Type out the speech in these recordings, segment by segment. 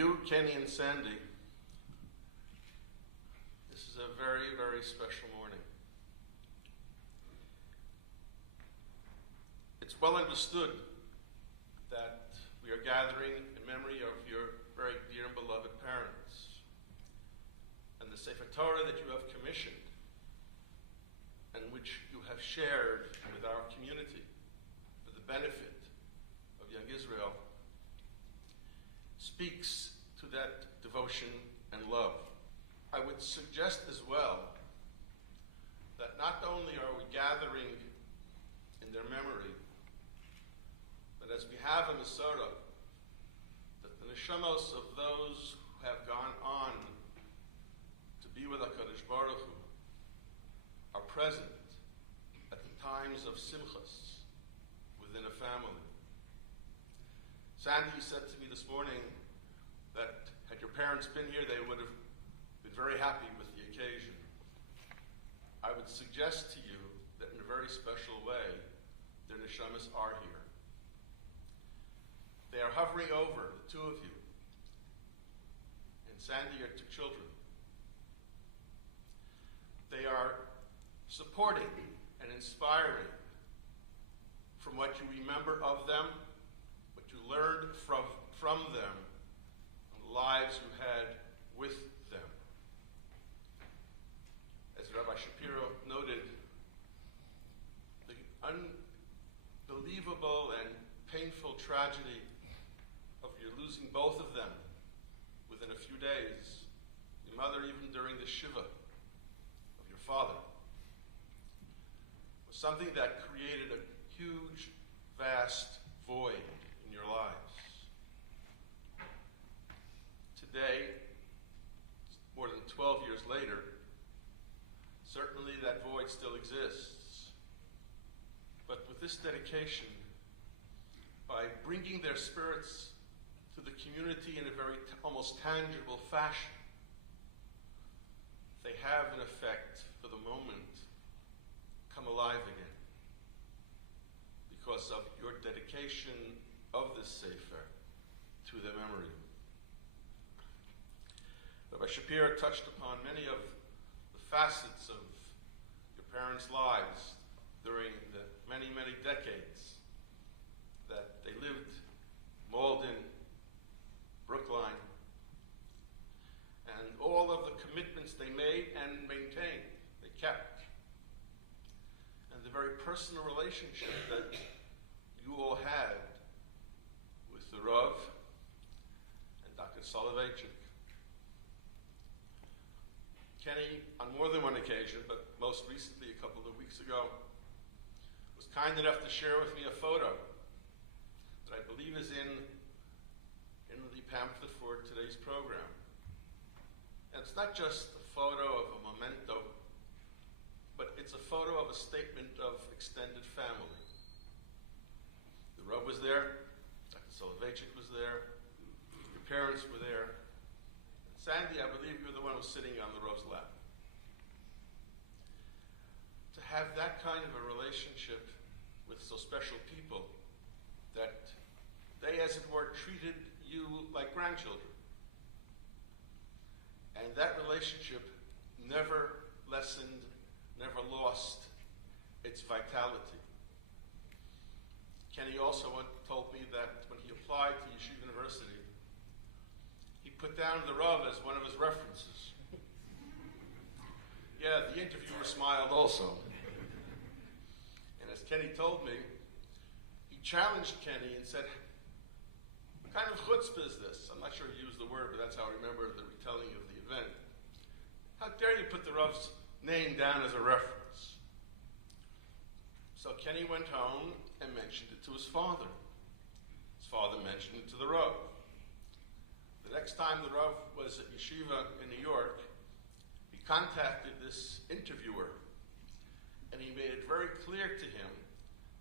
you, Kenny and Sandy, this is a very, very special morning. It's well understood that we are gathering in memory of your very dear and beloved parents and the Sefer Torah that you have commissioned and which you have shared with our community for the benefit of young Israel speaks to that devotion and love. I would suggest as well that not only are we gathering in their memory, but as we have a Masorah, that the neshamos of those who have gone on to be with HaKadosh Baruch Hu are present at the times of simchas within a family. Sandy said to me this morning that had your parents been here, they would have been very happy with the occasion. I would suggest to you that in a very special way, their neshamas are here. They are hovering over the two of you, and Sandy are two children. They are supporting and inspiring from what you remember of them, what you learned from them, and the lives you had with them. As Rabbi Shapiro noted, the unbelievable and painful tragedy of your losing both of them within a few days, your mother even during the Shiva of your father, was something that created a huge, vast void in your lives. Today, more than 12 years later, certainly that void still exists. But with this dedication, by bringing their spirits to the community in a very almost tangible fashion, they have, in effect, for the moment, come alive again because of your dedication of this Sefer to their memory. Rabbi Shapiro touched upon many of the facets of your parents' lives during the many, many decades that they lived Malden, Brookline, and all of the commitments they made and maintained, they kept. And the very personal relationship that you all had with the Rav and Dr. Soloveitchik. Kenny, on more than one occasion, but most recently a couple of weeks ago, was kind enough to share with me a photo that I believe is in the pamphlet for today's program. And it's not just a photo of a memento, but it's a photo of a statement of extended family. The Rav was there, Dr. Soloveitchik was there, your parents were there. Sandy, I believe you're the one who's sitting on the Rav's lap. To have that kind of a relationship with so special people that they, as it were, treated you like grandchildren. And that relationship never lessened, never lost its vitality. Kenny also told me that when he applied to Yeshiva University, he put down the Rav as one of his references. Yeah, the interviewer smiled also. And as Kenny told me, he challenged Kenny and said, what kind of chutzpah is this? I'm not sure he used the word, but that's how I remember the retelling of the event. How dare you put the Rav's name down as a reference? So Kenny went home and mentioned it to his father. His father mentioned it to the Rav. The next time the Rav was at Yeshiva in New York, he contacted this interviewer, and he made it very clear to him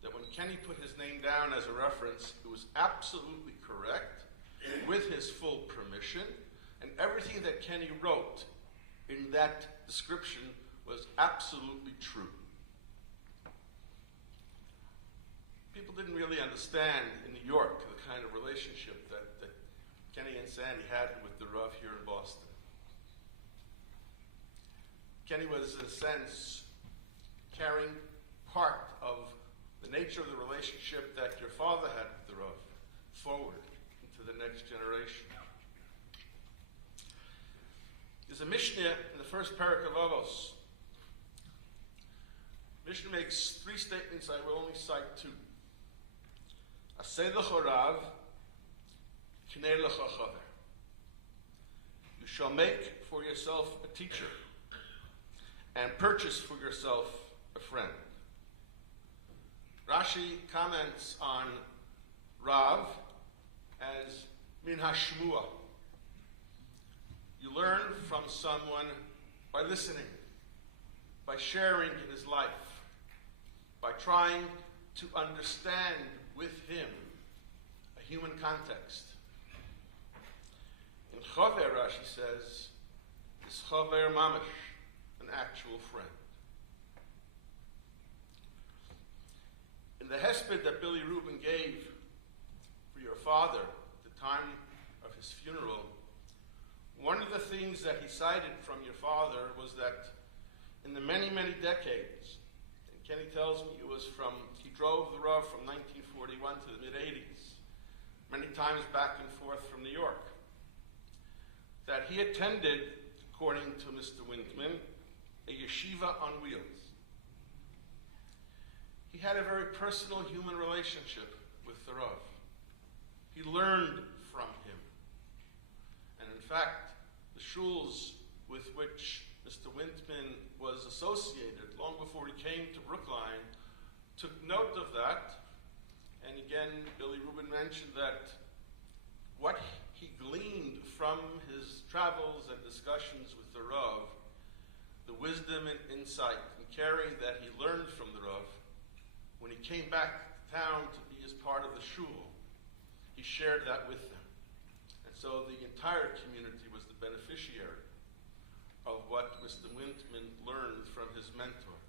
that when Kenny put his name down as a reference, it was absolutely correct, with his full permission, and everything that Kenny wrote in that description was absolutely true. People didn't really understand in New York the kind of relationship that Kenny and Sandy had with the Rav here in Boston. Kenny was, in a sense, carrying part of the nature of the relationship that your father had with the Rav forward into the next generation. There's a Mishnah in the first parak of Avos. Mishnah makes 3 statements. I will only cite 2. Aseh lecha rav, kinei lecha chaver. You shall make for yourself a teacher and purchase for yourself a friend. Rashi comments on Rav as min hashmua. You learn from someone by listening, by sharing in his life, by trying to understand with him a human context. In Chaver, Rashi says, is Chaver Mamash, an actual friend. In the hesped that Billy Rubin gave for your father at the time of his funeral, one of the things that he cited from your father was that in the many, many decades, and Kenny tells me he drove the Rav from 1941 to the mid-80s, many times back and forth from New York, that he attended, according to Mr. Wintman, a yeshiva on wheels. He had a very personal human relationship with the Rav. He learned from him. And in fact, the shuls with which Mr. Wintman was associated long before he came to Brookline took note of that. And again, Billy Rubin mentioned that what he gleaned from his travels and discussions with the Rav, the wisdom and insight and caring that he learned from the Rav, when he came back to town to be as part of the shul, he shared that with them. And so the entire community was the beneficiary of what Mr. Wintman learned from his mentor.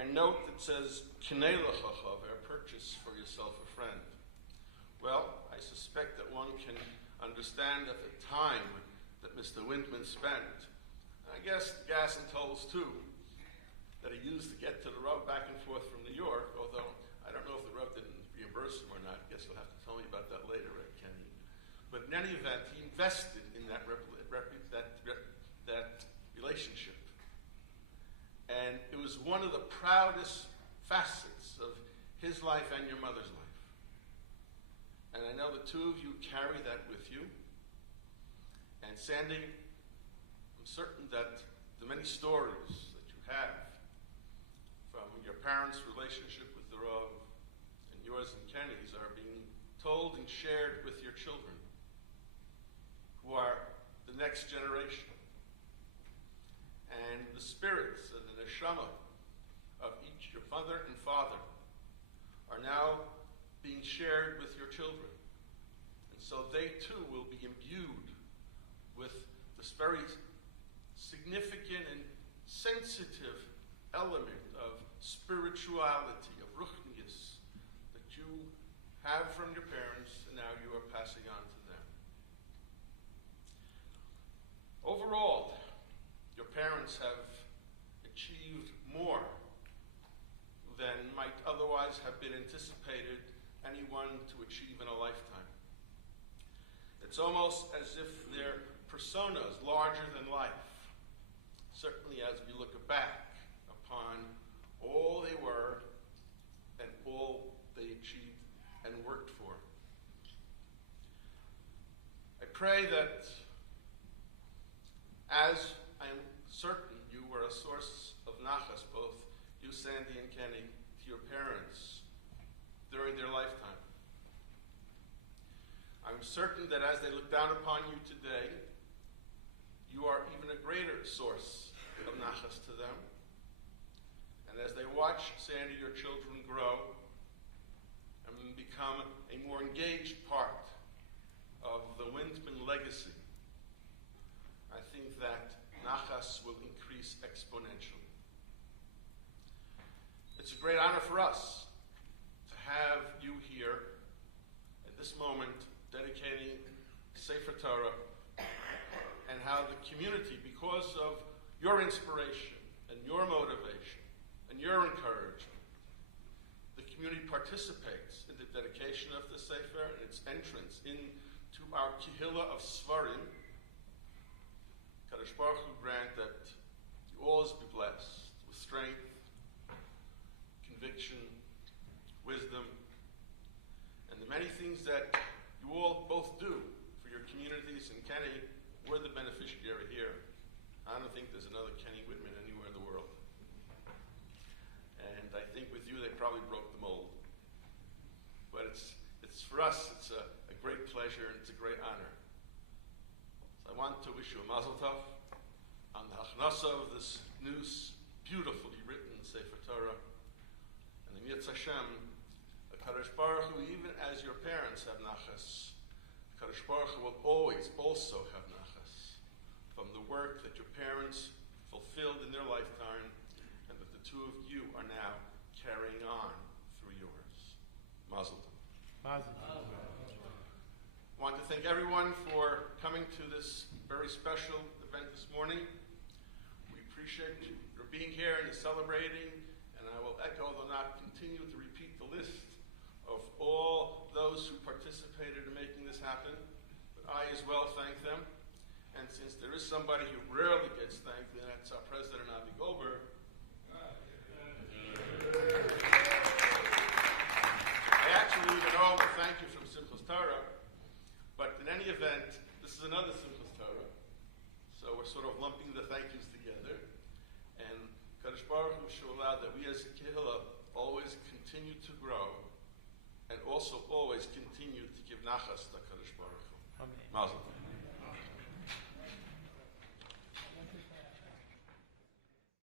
And note that says, Kinei lecha chaver, purchase for yourself a friend. Well, I suspect that one can understand at the time that Mr. Wintman spent, and I guess the gas and tolls too, that he used to get to the Rav back and forth from New York, although I don't know if the Rav didn't reimburse him or not. I guess you'll have to tell me about that later, right, Kenny? But in any event, he invested in that relationship. And it was one of the proudest facets of his life and your mother's life. And I know the two of you carry that with you. And Sandy, I'm certain that the many stories that you have from your parents' relationship with the Rav and yours and Kenny's are being told and shared with your children, who are the next generation. And the spirits and the neshama of each, your mother and father, are now being shared with your children. And so they too will be imbued with this very significant and sensitive element of spirituality, of ruchnius, that you have from your parents and now you are passing on to them. Overall, your parents have achieved more than might otherwise have been anticipated anyone to achieve in a lifetime. It's almost as if their personas larger than life, certainly as we look back upon all they were and all they achieved and worked for. I pray that as I am certain you were a source of nachas, both you, Sandy and Kenny, to your parents during their lifetime, I'm certain that as they look down upon you today, you are even a greater source of nachas to them. And as they watch Sandy, your children, grow and become a more engaged part of the Wintman legacy, I think that nachas will increase exponentially. It's a great honor for us to have you here at this moment dedicating Sefer Torah, and how the community, because of your inspiration and your motivation and your encouragement, the community participates in the dedication of the Sefer and its entrance into our Kehillah of Svarim. Kadosh Baruch Hu grant that you always be blessed with strength, conviction, wisdom, and the many things that you all both do for your communities. And Kenny, we're the beneficiary here. I don't think there's another Kenny Wintman anywhere in the world. And I think with you they probably broke the mold. But it's for us, it's a great pleasure and it's a great honor. So I want to wish you a mazel tov on the hachnasa of this new, beautifully written Sefer Torah. And the Yitz Hashem, the Kadosh Baruch Hu, even as your parents have nachas, the Kadosh Baruch Hu will always also have nachas from the work that your parents fulfilled in their lifetime and that the two of you are now carrying on through yours. Mazel tov. Mazel tov. I want to thank everyone for coming to this very special event this morning. We appreciate your being here and your celebrating, and I will echo, though not continue to repeat the list of all those who participated in making this happen. But I as well thank them. And since there is somebody who rarely gets thanked, and that's our President, Avi Goldberg. I actually even owe him a thank you from Simchas Torah. But in any event, this is another Simchas Torah. So we're sort of lumping the thank yous together. And Kadosh Baruch Hu should allow that we as a Kehillah always continue to grow and also always continue to give nachas to Kadosh Baruch Hu.